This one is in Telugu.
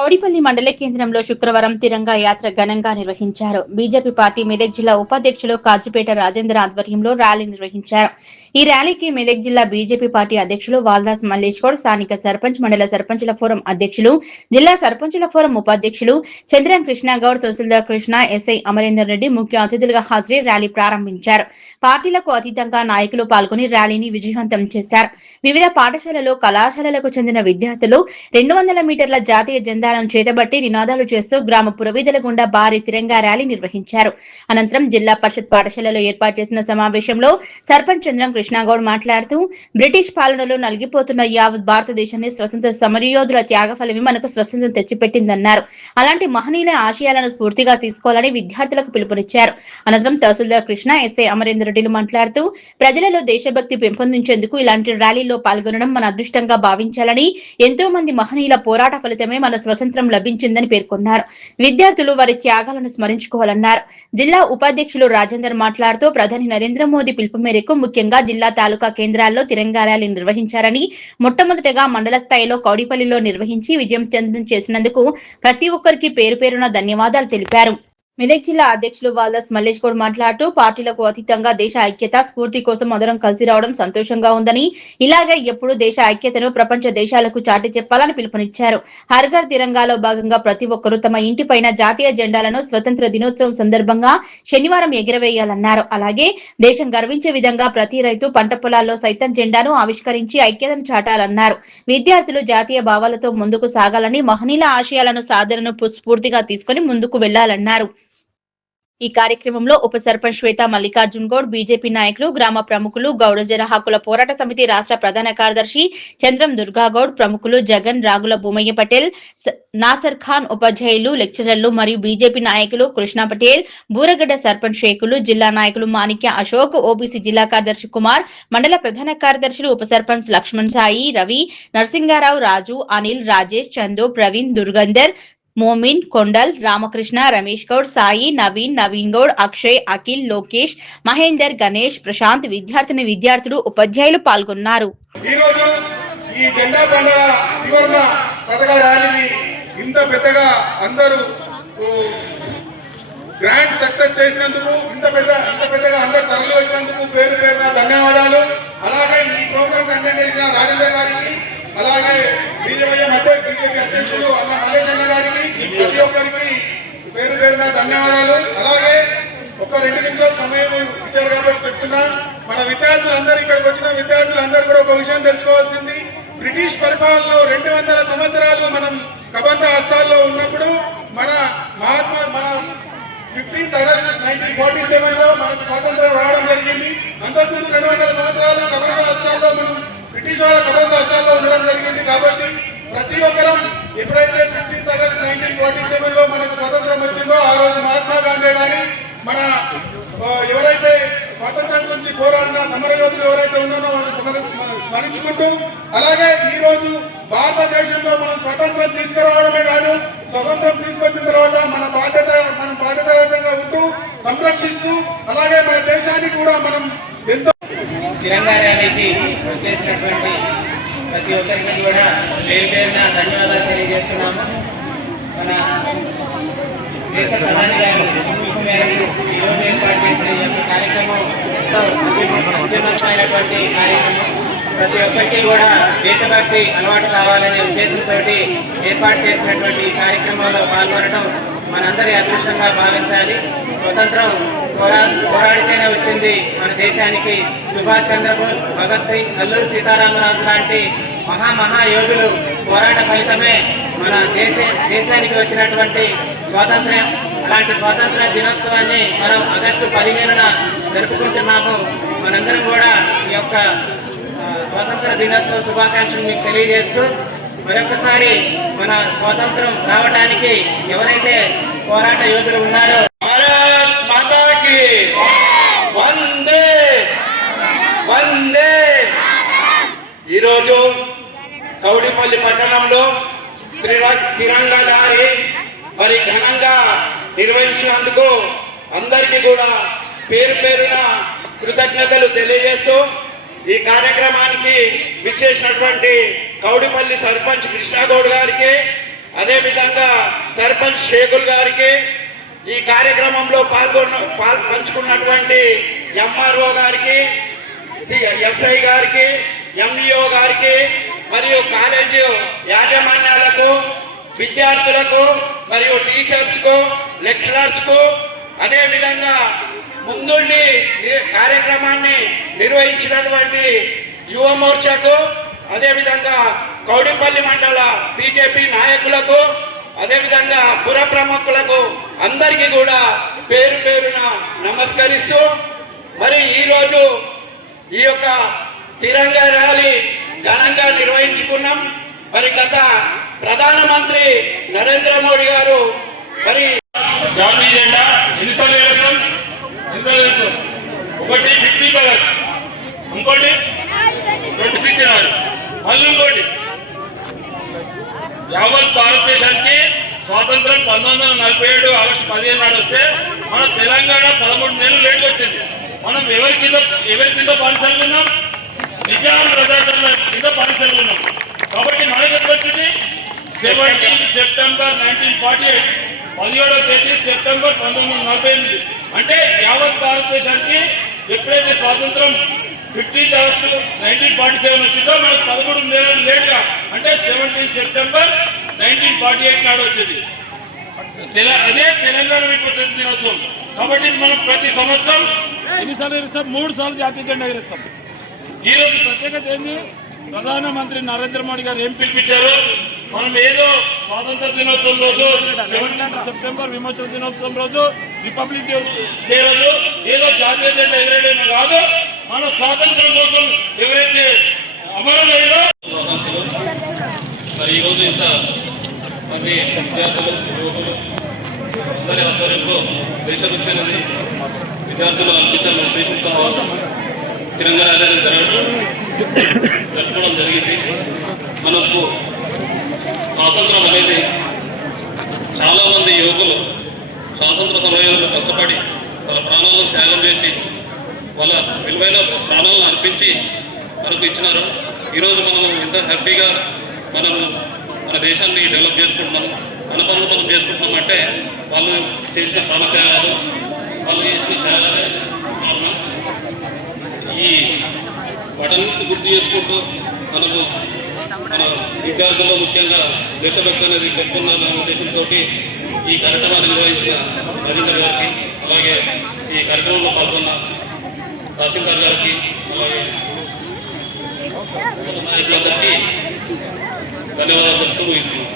కౌడిపల్లి మండల కేంద్రంలో శుక్రవారం తిరంగా యాత్ర ఘనంగా నిర్వహించారు. బీజేపీ పార్టీ మెదక్ జిల్లా ఉపాధ్యక్షులు కాజీపేట రాజేందర్ ఆధ్వర్యంలో ర్యాలీ నిర్వహించారు. ఈ ర్యాలీకి మెదక్ జిల్లా బీజేపీ పార్టీ అధ్యక్షులు వాల్దాస్ మల్లేష్ గౌడ్, స్థానిక సర్పంచ్, మండల సర్పంచుల ఫోరం అధ్యక్షులు, జిల్లా సర్పంచుల ఫోరం ఉపాధ్యక్షులు చంద్రం కృష్ణగౌడ్, తహసీల్దార్ కృష్ణ, ఎస్ఐ అమరేందర్ రెడ్డి ముఖ్య అతిథులుగా హాజరై ర్యాలీ ప్రారంభించారు. పార్టీలకు అతీతంగా నాయకులు పాల్గొని ర్యాలీని విజయవంతం చేశారు. వివిధ పాఠశాలలు, కళాశాలలకు చెందిన విద్యార్థులు 200 మీటర్ల జాతీయ జెండాలను చేతబట్టి నినాదాలు చేస్తూ గ్రామ పురవీధుల గుండా భారీ తిరంగా ర్యాలీ నిర్వహించారు. అనంతరం జిల్లా పరిషత్ పాఠశాలలో ఏర్పాటు చేసిన సమావేశంలో సర్పంచ్ చంద్రం కృష్ణగౌడ్ మాట్లాడుతూ, బ్రిటిష్ పాలనలో నలిగిపోతున్న యావత్ భారతదేశాన్ని స్వతంత్ర సమరయోధుల త్యాగఫలమే మనకు స్వతంత్రం తెచ్చిపెట్టిందన్నారు. అలాంటి మహనీయుల ఆశయాలను స్ఫూర్తిగా తీసుకోవాలని విద్యార్థులకు పిలుపునిచ్చారు. అనంతరం తహసీల్దార్ కృష్ణ, ఎస్ఐ అమరేందర్ రెడ్డిలు మాట్లాడుతూ, ప్రజలలో దేశభక్తి పెంపొందించేందుకు ఇలాంటి ర్యాలీల్లో పాల్గొనడం మన అదృష్టంగా భావించాలని, ఎంతో మంది మహనీయుల పోరాట ఫలితమే మన స్వతంత్రం లభించిందని పేర్కొన్నారు. విద్యార్థులు వారి త్యాగాలను స్మరించుకోవాలన్నారు. జిల్లా ఉపాధ్యక్షులు రాజేందర్ మాట్లాడుతూ, ప్రధాని నరేంద్ర మోదీ పిలుపు మేరకు ముఖ్యంగా జిల్లా తాలూకా కేంద్రాల్లో తిరంగా ర్యాలీ నిర్వహించారని, మొట్టమొదటగా మండల స్థాయిలో కౌడిపల్లిలో నిర్వహించి విజయవంతం చేసినందుకు ప్రతి ఒక్కరికి పేరు పేరున ధన్యవాదాలు తెలిపారు. మెదక్ జిల్లా అధ్యక్షులు వాల్దాస్ మల్లేష్ గౌడ్ మాట్లాడుతూ, పార్టీలకు అతీతంగా దేశ ఐక్యత, స్ఫూర్తి కోసం అందరం కలిసి రావడం సంతోషంగా ఉందని, ఇలాగే ఎప్పుడు దేశ ఐక్యతను ప్రపంచ దేశాలకు చాటి చెప్పాలని పిలుపునిచ్చారు. హర్ ఘర్ తిరంగాలో భాగంగా ప్రతి ఒక్కరూ తమ ఇంటిపైన జాతీయ జెండాలను స్వతంత్ర దినోత్సవం సందర్భంగా శనివారం ఎగురవేయాలన్నారు. అలాగే దేశం గర్వించే విధంగా ప్రతి రైతు పంట పొలాల్లో సైతం జెండాను ఆవిష్కరించి ఐక్యతను చాటాలన్నారు. విద్యార్థులు జాతీయ భావాలతో ముందుకు సాగాలని, మహనీయుల ఆశయాలను సాధనను స్ఫూర్తిగా తీసుకుని ముందుకు వెళ్లాలన్నారు. ఈ కార్యక్రమంలో ఉప సర్పంచ్ శ్వేత మల్లికార్జున్ గౌడ్, బీజేపీ నాయకులు, గ్రామ ప్రముఖులు, గౌడజన హక్కుల పోరాట సమితి రాష్ట్ర ప్రధాన కార్యదర్శి చంద్రం దుర్గాగౌడ్, ప్రముఖులు జగన్, రాగుల భూమయ్య పటేల్, నాసర్ ఖాన్, ఉపాధ్యాయులు, లెక్చరర్లు మరియు బీజేపీ నాయకులు కృష్ణ పటేల్, బూరగడ్డ సర్పంచ్ షేకులు, జిల్లా నాయకులు మాణిక్య అశోక్, ఓబీసీ జిల్లా కార్యదర్శి కుమార్, మండల ప్రధాన కార్యదర్శులు ఉప సర్పంచ్ లక్ష్మణ్ సాయి, రవి, నరసింగారావు, రాజు, అనిల్, రాజేష్, చందు, ప్రవీణ్, దుర్గంధర్, మోమిన్, కొండల్, రామకృష్ణ, రమేష్ గౌడ్, సాయి, నవీన్ గౌడ్, అక్షయ్, అఖిల్, లోకేష్, మహేందర్, గణేష్, ప్రశాంత్, విద్యార్థులు, ఉపాధ్యాయులు పాల్గొన్నారు. గ్రాండ్ సక్సెస్ చేసినందుకు, ఇంత పెద్దగా అందరూ తరలి వచ్చినందుకు పేరు పేరున ధన్యవాదాలు. అలాగే ఈ ప్రోగ్రామ్ కంటెంట్ చేసిన రాజేందర్ గారికి, అలాగే బీజేపీ అధ్యక్షులు అన్న మల్లేష్ అన్న గారికి, ప్రతి ఒక్కరికి పేరు పేరున ధన్యవాదాలు. అలాగే ఒక 2 నిమిషాలు సమయం ఇచ్చారు కాబట్టి చెప్తున్నా, మన విద్యార్థులందరూ ఇక్కడికి వచ్చిన విద్యార్థులందరూ కూడా ఒక విషయం తెలుసుకోవాల్సింది, బ్రిటిష్ పరిపాలనలో 200 సంవత్సరాలు మనం కబంధ హస్తాల్లో ఉన్నప్పుడు మన 15th August 1947లో మనకు స్వాతంత్రం రావడం జరిగింది. అంతకుముందు 200 సంవత్సరాలు కబంధ హస్తాల్లో మనం బ్రిటిష్ వాళ్ళ కబంధ హస్తాల్లో ఉండడం జరిగింది. కాబట్టి ప్రతి ఒక్కరం ఎప్పుడైతే 15th August 1947లో మనకు స్వాతంత్రం వచ్చిందో, ఆ రోజు మహాత్మా గాంధీ గాని, మన ఎవరైతే స్వాతంత్రం గురించి పోరాడిన సమరయోధులు ఎవరైతే ఉన్నారో వాళ్ళని స్మరించుకుంటూ, అలాగే ఈ రోజు భారతదేశంలో మనం స్వతంత్రం తీసుకురావడమే కాదు, స్వతంత్రం తీసుకొచ్చిన తర్వాత మనం బాధ్యతాయుతంగా ఉంటూ సంరక్షిస్తూ, అలాగే మన దేశాన్ని కూడా మనం ఎంతో తిరంగా ర్యాలీకి చేసినటువంటి ప్రతి ఒక్కరికి కూడా పేరు పేరున ధన్యవాదాలు తెలియజేస్తున్నాము. మన దేశ ప్రధాని గారి పిలుపు మేరకు ఈరోజు ఏర్పాటు చేసిన ఈ యొక్క కార్యక్రమం ఎంతో ఉద్యమమైనటువంటి కార్యక్రమం. ప్రతి ఒక్కరికి కూడా దేశభక్తి అలవాటు కావాలనే ఉద్దేశంతో ఏర్పాటు చేసినటువంటి ఈ కార్యక్రమంలో పాల్గొనడం మనందరి అదృష్టంగా భావించాలి. స్వతంత్రం పోరాడితేనే వచ్చింది మన దేశానికి. సుభాష్ చంద్రబోస్, భగత్ సింగ్, అల్లూరి సీతారామరాజు లాంటి మహాయోధులు పోరాట ఫలితమే మన దేశానికి వచ్చినటువంటి స్వాతంత్ర్యం. అలాంటి స్వాతంత్ర దినోత్సవాన్ని మనం ఆగస్టు 15న జరుపుకుంటున్నాము. మనందరం కూడా ఈ యొక్క స్వాతంత్ర దినోత్సవ శుభాకాంక్షలు మీకు తెలియజేస్తూ, మరొకసారి మన స్వాతంత్రం రావడానికి ఎవరైతే పోరాట యోధులు ఉన్నారో భారత్ మాతాకి వందే వందే. ఈరోజు కౌడిపల్లి పట్టణంలో తిరంగా ర్యాలీ మరి ఘనంగా నిర్వహించినందుకు అందరికీ కూడా పేరు పేరున కృతజ్ఞతలు తెలియజేస్తూ, ఈ కార్యక్రమానికి విచ్చేసినటువంటి కౌడిపల్లి సర్పంచ్ కృష్ణగౌడ్ గారికి, అదేవిధంగా సర్పంచ్ షేకుల్ గారికి, ఈ కార్యక్రమంలో పంచుకున్నటువంటి ఎంఆర్ఓ గారికి, ఎస్ఐ గారికి, ఎంఈఓ గారికి మరియు కాలేజీ యాజమాన్యాలకు, విద్యార్థులకు మరియు టీచర్స్కు, లెక్చరర్స్కు, అదేవిధంగా ముందుండి కార్యక్రమాన్ని నిర్వహించినటువంటి యువ మోర్చాకు, అదేవిధంగా కౌడిపల్లి మండల బీజేపీ నాయకులకు, అదేవిధంగా పుర ప్రముఖులకు అందరికీ కూడా పేరు పేరున నమస్కరిస్తూ, మరి ఈరోజు ఈ యొక్క తిరంగా ర్యాలీ ఘనంగా నిర్వహించుకున్నాం. మరి గత ప్రధానమంత్రి నరేంద్ర మోడీ గారు మరి జాతీయ జెండా ఎన్నిసార్లు వేస్తాం? ఒకటి 50 కలర్స్, ఇంకోటి 26 జనవరి, మళ్ళీ ఇంకోటి యావత్ భారతదేశానికి స్వాతంత్రం 1947 ఆగస్టు 15 నాడు వస్తే మన తెలంగాణ 13 నెలలు లేట్ వచ్చింది. మనం ఎవరి కింద బానిసలు ఉన్నాం? నిజాం రజాకార్ల కింద బానిసలు ఉన్నాం. కాబట్టి మనకి ఎప్పుడు వచ్చింది? 17 సెప్టెంబర్ 1948, 17వ తేదీ సెప్టెంబర్ 1948. అంటే యావత్ భారతదేశానికి ఎప్పుడైతే స్వాతంత్రం 15 ఆగస్టు 1947 వచ్చిందో మనకు 13 నెలలు లేట్గా, అంటే 17 సెప్టెంబర్ 1948 నాడు వచ్చింది. అదే తెలంగాణ విభజన దినోత్సవం. కాబట్టి మనం ప్రతి సంవత్సరం ఎన్నిసార్లు ఎగరేస్తాం? 3 సార్లు జాతీయ జెండా ఎగరేస్తాం. ఈ రోజు ప్రత్యేకత ఏంది? ప్రధానమంత్రి నరేంద్ర మోడీ గారు ఏం పిలిపించారు? మనం ఏదో స్వాతంత్ర దినోత్సవం రోజు, 17 సెప్టెంబర్ విమోచన దినోత్సవం రోజు, రిపబ్లిక్ డే రోజు ఏదో జాతీయ జెండా ఎగరేయడం కాదు, మన స్వాతంత్రం కోసం ఎవరైతే అమరులైనో. మరి ఈరోజు ఇంత మంది విద్యార్థులు, యువకులు అందరి ఆధ్వర్యంలో దేశభక్తి విద్యార్థులు అర్పించాలని ఉద్దేశంతో తిరంగా ర్యాలీ జరపడం జరిగింది. మనకు స్వాతంత్రం అనేది చాలామంది యువకులు స్వాతంత్ర సమయంలో కష్టపడి వాళ్ళ ప్రాణాలను త్యాగం చేసి వాళ్ళ విలువైన ప్రాణాలను అర్పించి మనకు ఇచ్చినారు. ఈరోజు మనం ఎంత హ్యాపీగా మన దేశాన్ని డెవలప్ చేసుకుంటున్నాము, మన పనులు మనం చేసుకుంటున్నామంటే వాళ్ళు చేసిన ప్రాణత్యాగాలు, వాళ్ళు చేసిన త్యాగాలే కారణం. ఈ వాటన్నిటి గుర్తు చేసుకుంటూ మనము మన విద్యార్థుల్లో ముఖ్యంగా దేశభక్తి అనేది పెట్టుకున్నారనే ఉద్దేశంతో ఈ కార్యక్రమాన్ని నిర్వహించిన రవీంద్ర గారికి, అలాగే ఈ కార్యక్రమంలో పాల్గొన్న తహసీల్దార్ గారికి, అలాగే నాయకులందరికీ ధన్యవాదాలు చెప్తూ ముగిస్తున్నాం.